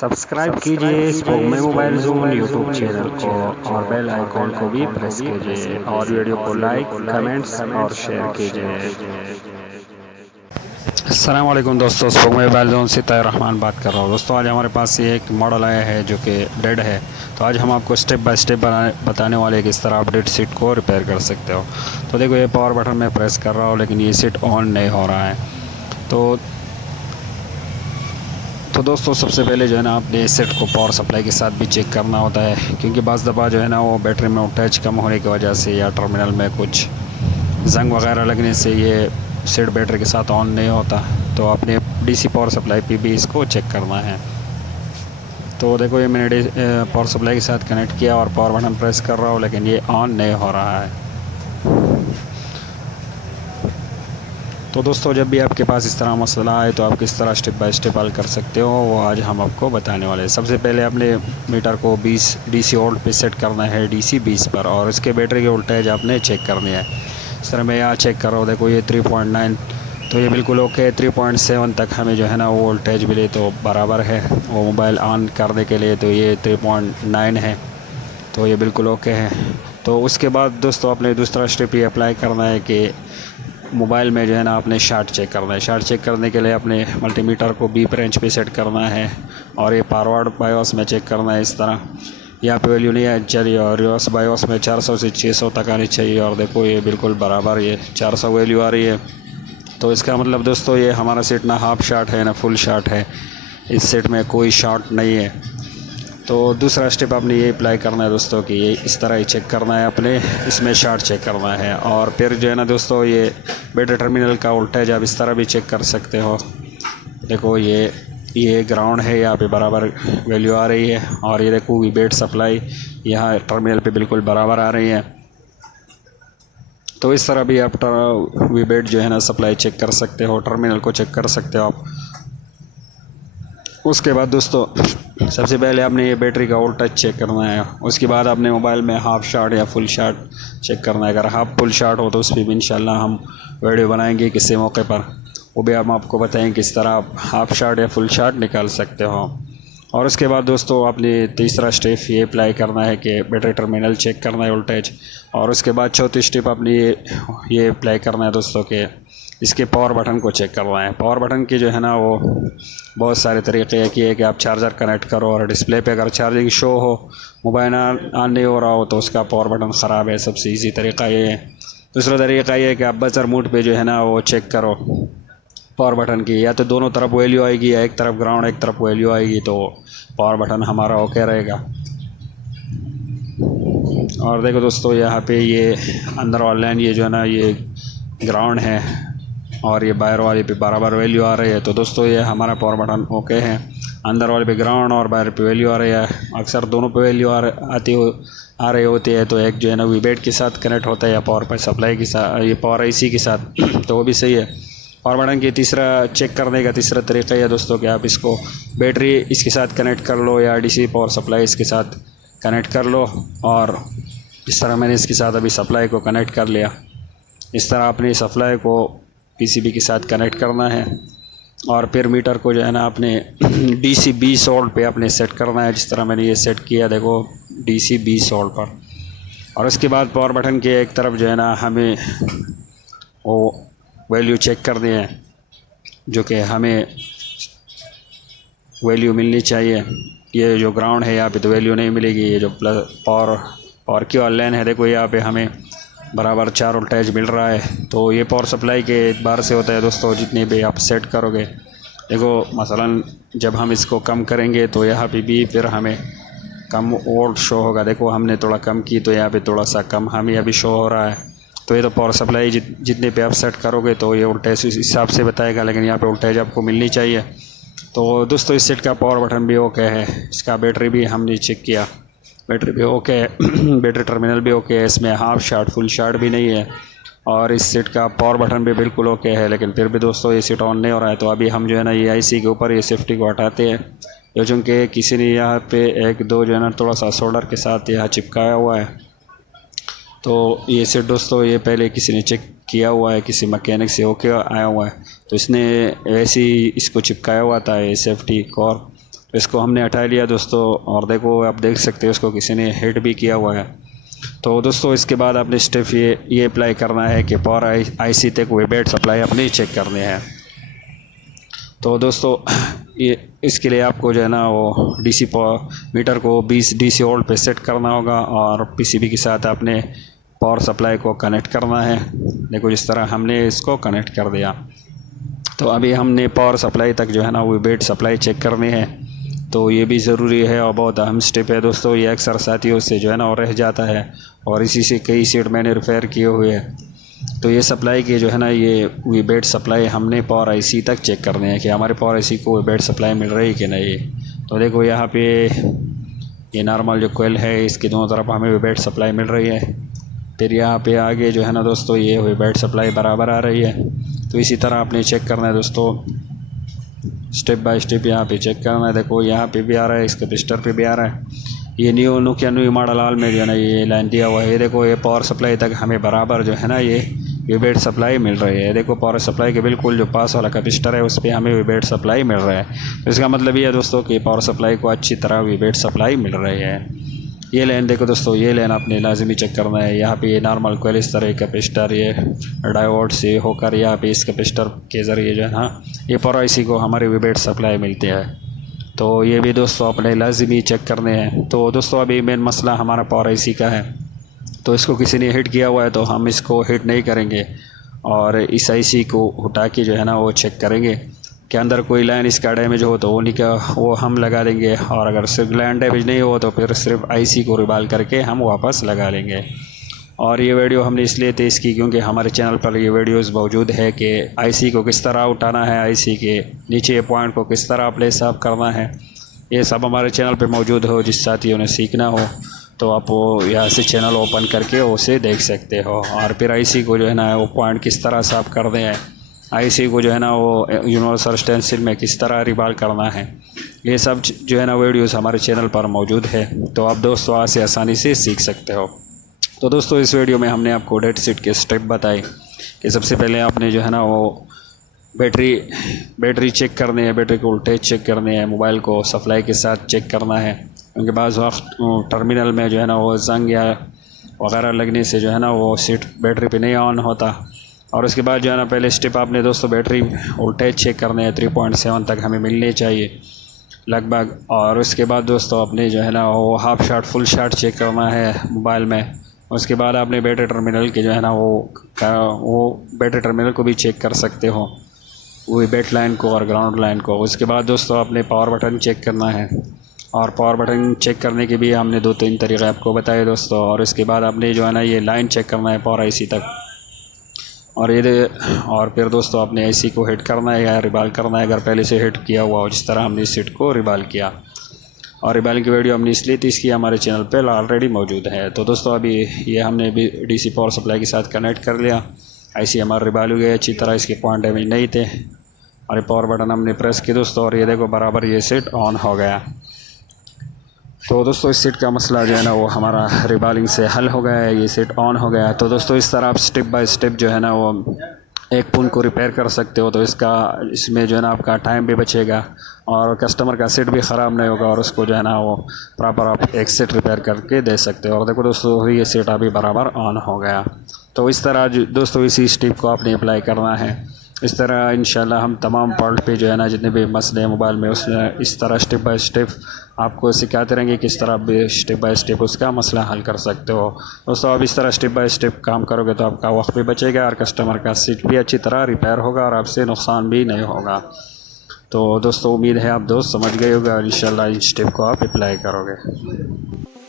Subscribe कीजिए spoke में mobile zone YouTube channel को और बेल आइकॉन को भी प्रेस कीजिए और वीडियो को लाइक कमेंट्स और शेयर कीजिए। अस्सलाम वालेकुम दोस्तों, स्पोक में मोबाइल जोन से ताहिर रहमान बात कर रहा हूँ। दोस्तों आज हमारे पास ये एक मॉडल आया है जो कि डेड है, तो आज हम आपको स्टेप बाय स्टेप बताने वाले किस तरह आप डेड सीट को रिपेयर कर सकते हो। तो देखो ये पावर बटन मैं प्रेस कर रहा हूँ लेकिन ये सीट ऑन नहीं हो रहा है। तो दोस्तों सबसे पहले जो है ना आपने इस सेट को पावर सप्लाई के साथ भी चेक करना होता है, क्योंकि बाज़ दफ़ा जो है ना वो बैटरी में वोल्टेज कम होने की वजह से या टर्मिनल में कुछ जंग वगैरह लगने से ये सेट बैटरी के साथ ऑन नहीं होता। तो आपने डीसी पावर सप्लाई पे भी इसको चेक करना है। तो देखो ये मैंने पावर सप्लाई के साथ कनेक्ट किया और पावर बटन प्रेस कर रहा हूँ लेकिन ये ऑन नहीं हो रहा है। तो दोस्तों जब भी आपके पास इस तरह मसला आए तो आप किस तरह स्टेप बाय स्टेप हल कर सकते हो वो आज हम आपको बताने वाले हैं। सबसे पहले अपने मीटर को 20 डीसी वोल्ट पे सेट करना है, डीसी 20 पर, और इसके बैटरी के वोल्टेज आपने चेक करनी है। इस तरह मैं यहाँ चेक कर रहा हूँ, देखो ये 3.9, तो ये बिल्कुल ओके है। 3.7 तक हमें जो है ना वो वोल्टेज मिले तो बराबर है। वो मोबाइल ऑन करने के लिए तो ये 3.9 है, तो ये बिल्कुल ओके है। तो उसके बाद दोस्तों अपने दूसरा स्टेप ये अप्लाई करना है कि मोबाइल में जो है ना आपने शार्ट चेक करना है। शार्ट चेक करने के लिए अपने मल्टीमीटर को बीप रेंज पे सेट करना है और ये फॉरवर्ड बायोस में चेक करना है। इस तरह यहाँ पे वैल्यू नहीं आनी चाहिए और रिवर्स बायोस में 400 से 600 तक आनी चाहिए, और देखो ये बिल्कुल बराबर ये 400 वैल्यू आ रही है। तो इसका मतलब दोस्तों ये हमारा सेट ना हाफ शार्ट है ना फुल शार्ट है, इस सेट में कोई शार्ट नहीं है। तो दूसरा स्टेप आपने ये अप्लाई करना है दोस्तों कि ये इस तरह ही चेक करना है, अपने इसमें शार्ट चेक करना है। और फिर जो है ना दोस्तों ये बैटरी टर्मिनल का वोल्टेज आप इस तरह भी चेक कर सकते हो। देखो ये ग्राउंड है, यहाँ पे बराबर वैल्यू आ रही है, और ये देखो वीबेट सप्लाई यहाँ टर्मिनल पे बिल्कुल बराबर आ रही है। तो इस तरह भी आप वीबेट जो है ना सप्लाई चेक कर सकते हो, टर्मिनल को चेक कर सकते हो आप। उसके बाद दोस्तों सबसे पहले आपने ये बैटरी का वोल्टेज चेक करना है। उसके बाद आपने मोबाइल में हाफ शार्ट या फुल शार्ट चेक करना है। अगर हाफ फुल शार्ट हो तो उस पर भी इंशाल्लाह हम वीडियो बनाएंगे किसी मौके पर, वो भी हम आपको बताएंगे किस तरह आप हाफ शार्ट या फुल शार्ट निकाल सकते हो। और उसके बाद दोस्तों आपने तीसरा स्टेप ये अप्लाई करना है कि बैटरी टर्मिनल चेक करना है वोल्टेज। और उसके बाद चौथी स्टेप आपने ये अप्लाई करना है दोस्तों के इसके पावर बटन को चेक करना है। पावर बटन की जो है ना वो बहुत सारे तरीके हैं कि आप चार्जर कनेक्ट करो और डिस्प्ले पे अगर चार्जिंग शो हो, मोबाइल ऑन नहीं हो रहा हो तो उसका पावर बटन ख़राब है। सबसे इजी तरीका ये है। दूसरा तरीका ये है कि आप बजर मोड पे जो है ना वो चेक करो पावर बटन की, या तो दोनों तरफ वैल्यू आएगी या एक तरफ ग्राउंड एक तरफ वैल्यू आएगी तो पावर बटन हमारा ओके रहेगा। और देखो दोस्तों यहाँ पे ये अंदर वाला लाइन ये जो है ना ये ग्राउंड है और ये बाहर वाले पे बराबर वैल्यू आ रही है। तो दोस्तों ये हमारा पावर बटन ओके है। अंदर वाले पे ग्राउंड और बाहर पे वैल्यू आ रही है। अक्सर दोनों पे वैल्यू आ रही होती है, तो एक जो है ना वीबेट के साथ कनेक्ट होता है या पावर पर सप्लाई के साथ, ये पावर आईसी के साथ, तो वो भी सही है। पावर बटन की तीसरा चेक करने का तीसरा तरीका है दोस्तों कि आप इसको बैटरी इसके साथ कनेक्ट कर लो या डीसी पावर सप्लाई इसके साथ कनेक्ट कर लो। और इस तरह मैंने इसके साथ अभी सप्लाई को कनेक्ट कर लिया। इस तरह अपनी सप्लाई को पीसीबी के साथ कनेक्ट करना है और फिर मीटर को जो है ना आपने डीसी 20 वोल्ट पे आपने सेट करना है, जिस तरह मैंने ये सेट किया देखो डीसी 20 वोल्ट पर। और उसके बाद पावर बटन के एक तरफ जो है ना हमें वो वैल्यू चेक करनी है जो कि हमें वैल्यू मिलनी चाहिए। ये जो ग्राउंड है यहाँ पे तो वैल्यू नहीं मिलेगी। ये जो प्लस पावर की वाली लाइन है देखो यहाँ पे हमें बराबर 4 वोल्टेज मिल रहा है। तो ये पावर सप्लाई के एतबार से होता है दोस्तों, जितने भी आप सेट करोगे। देखो मसलन जब हम इसको कम करेंगे तो यहाँ पे भी फिर हमें कम वोल्ट शो होगा। देखो हमने थोड़ा कम की तो यहाँ पे थोड़ा सा कम हमें अभी शो हो रहा है। तो ये तो पावर सप्लाई जितने पे आप सेट करोगे तो ये वोल्टेज इस हिसाब से बताएगा, लेकिन यहाँ पे वोल्टेज आपको मिलनी चाहिए। तो दोस्तों इस सेट का पावर बटन भी ओके है, इसका बैटरी भी हमने चेक किया, बैटरी भी ओके है, बैटरी टर्मिनल भी ओके है, इसमें हाफ शार्ट फुल शार्ट भी नहीं है। और इस सेट का पावर बटन भी बिल्कुल ओके है, लेकिन फिर भी दोस्तों ये सेट ऑन नहीं हो रहा है। तो अभी हम जो है ना ये आईसी के ऊपर ये सेफ्टी को हटाते हैं, जो चूँकि किसी ने यहाँ पे एक दो जो है ना थोड़ा सा सोल्डर के साथ यहाँ चिपकाया हुआ है। तो ये सेट दोस्तों ये पहले किसी ने चेक किया हुआ है, किसी मैकेनिक से ओके आया हुआ है, तो इसने ऐसे ही इसको चिपकाया हुआ था ये सेफ्टी कोर। तो इसको हमने हटा लिया दोस्तों, और देखो आप देख सकते हो इसको किसी ने हिट भी किया हुआ है। तो दोस्तों इसके बाद आपने स्टेप ये अप्लाई करना है कि पावर आईसी तक वेबेट सप्लाई अपनी चेक करनी है। तो दोस्तों ये इसके लिए आपको जो है ना वो डीसी मीटर को 20 डीसी वोल्ट पे सेट करना होगा, और पीसीबी के साथ आपने पावर सप्लाई को कनेक्ट करना है। देखो जिस तरह हमने इसको कनेक्ट कर दिया। तो अभी हमने पावर सप्लाई तक जो है ना वो वेबेट सप्लाई चेक करनी है। तो ये भी ज़रूरी है और बहुत अहम स्टेप है दोस्तों। ये अक्सर साथियों से जो है ना वो रह जाता है, और इसी से कई सेट मैंने रिपेयर किए हुए हैं। तो ये सप्लाई की जो है ना ये वेबेट सप्लाई हमने पावर आईसी तक चेक करने हैं कि हमारे पावर आईसी को वेबेट सप्लाई मिल रही है कि नहीं। तो देखो यहाँ पे ये नॉर्मल जो कोयल है इसके दोनों तरफ हमें वेबेट सप्लाई मिल रही है। फिर यहाँ पे आगे जो है ना दोस्तों ये वेबेट सप्लाई बराबर आ रही है। तो इसी तरह आपने चेक करना है दोस्तों, स्टेप बाय स्टेप यहाँ पे चेक करना है। देखो यहाँ पे भी आ रहा है, इसके पिस्टर पे भी आ रहा है। ये न्यू मॉडल हाल में जो है ना ये लाइन दिया हुआ है। देखो ये पावर सप्लाई तक हमें बराबर जो है ना ये वेबेट सप्लाई मिल रही है। देखो पावर सप्लाई के बिल्कुल जो पास वाला कैपेसिटर है उस पर हमें वेबेट सप्लाई मिल रहा है। तो इसका मतलब ये है दोस्तों कि पावर सप्लाई को अच्छी तरह वेबेट सप्लाई मिल रही है। ये लाइन देखो दोस्तों, ये लाइन आपने लाजमी चेक करना है। यहाँ पे ये नॉर्मल कोयल इस तरह कैपेसिटर ये डायोड से होकर यहाँ पे इस कैपेसिटर के ज़रिए जो है ना ये पावर आईसी को हमारे वेबेट सप्लाई मिलती है। तो ये भी दोस्तों अपने लाजमी चेक करने हैं। तो दोस्तों अभी मेन मसला हमारा पावर आईसी का है। तो इसको किसी ने हिट किया हुआ है तो हम इसको हिट नहीं करेंगे, और इस आईसी को उठा के जो है ना वो चेक करेंगे कि अंदर कोई लाइन इसका डैमेज हो तो वो हम लगा देंगे, और अगर सिर्फ लाइन डैमेज नहीं हो तो फिर सिर्फ आईसी को रिबाल करके हम वापस लगा लेंगे। और ये वीडियो हमने इसलिए तेज़ की क्योंकि हमारे चैनल पर ये वीडियोस मौजूद है कि आईसी को किस तरह उठाना है, आईसी के नीचे पॉइंट को किस तरह प्लेस ऑफ करना है, ये सब हमारे चैनल पर मौजूद हो। जिस साथियों ने सीखना हो तो आप वो यहाँ से चैनल ओपन करके उसे देख सकते हो। और फिर आईसी को जो है ना वो पॉइंट किस तरह साफ कर दें, आईसी को जो है ना वो यूनिवर्सल स्टेंसिल में किस तरह रिबाल करना है, ये सब जो है ना वीडियोस हमारे चैनल पर मौजूद है। तो आप दोस्तों आज से आसानी से सीख सकते हो। तो दोस्तों इस वीडियो में हमने आपको डेट शीट के स्टेप बताए कि सबसे पहले आपने जो है ना वो बैटरी चेक करनी है, बैटरी को वोल्टेज चेक करनी है, मोबाइल को सप्लाई के साथ चेक करना है, क्योंकि बाज़ वक्त टर्मिनल में जो है ना वो जंग या वगैरह लगने से जो है ना वो सीट बैटरी पे नहीं ऑन होता। और उसके बाद जो है ना पहले स्टेप आपने दोस्तों बैटरी वोल्टेज चेक करने हैं, 3.7 तक हमें मिलनी चाहिए लगभग। और उसके बाद दोस्तों अपने जो है ना वो half shot full shot check करना है मोबाइल में। उसके बाद आपने बैटरी टर्मिनल के जो है ना वो बैटरी टर्मिनल को भी चेक कर सकते हो, वो बेट लाइन को और ग्राउंड लाइन को। उसके बाद दोस्तों आपने पावर बटन चेक करना है, और पावर बटन चेक करने के भी हमने 2-3 तरीक़े आपको बताए दोस्तों। और इसके बाद आपने जो है ना ये लाइन चेक करना है पावर आईसी तक, और फिर दोस्तों आपने आईसी को हिट करना है या रिबाल करना है अगर पहले से हिट किया हुआ हो, जिस तरह हमने इस सीट को रिबाल किया। और रिबाल की वीडियो हमने इसलिए इसकी हमारे चैनल पर ऑलरेडी मौजूद है। तो दोस्तों अभी ये हमने भी डीसी पावर सप्लाई के साथ कनेक्ट कर लिया, आईसी हमारा रिबाल हो गया अच्छी तरह, इसके पॉइंट डैमेज नहीं थे। और ये पावर बटन हमने प्रेस किया दोस्तों, और ये देखो बराबर ये सेट ऑन हो गया। तो दोस्तों इस सेट का मसला जो है ना वो हमारा रिबालिंग से हल हो गया है, ये सेट ऑन हो गया। तो दोस्तों इस तरह आप स्टेप बाय स्टेप जो है ना वो एक पुन को रिपेयर कर सकते हो। तो इसमें जो है ना आपका टाइम भी बचेगा, और कस्टमर का सेट भी ख़राब नहीं होगा, और उसको जो है ना वो प्रॉपर आप एक सेट रिपेयर करके दे सकते हो। और देखो दोस्तों ये सेट अभी बराबर ऑन हो गया। तो इस तरह दोस्तों इसी स्टेप को आपने अप्लाई करना है। इस तरह इंशाल्लाह हम तमाम पार्ट पे जो है ना जितने भी मसले हैं मोबाइल में उसमें इस तरह स्टेप बाय स्टेप आपको सिखाते रहेंगे किस तरह स्टेप बाय स्टेप उसका मसला हल कर सकते हो। दोस्तों आप इस तरह स्टेप बाय स्टेप काम करोगे तो आपका वक्त भी बचेगा, और कस्टमर का सीट भी अच्छी तरह रिपेयर होगा, और आपसे नुकसान भी नहीं होगा। तो दोस्तों उम्मीद है आप दोस्त समझ गए होगा, और इंशाल्लाह इस स्टेप को आप अप्लाई करोगे।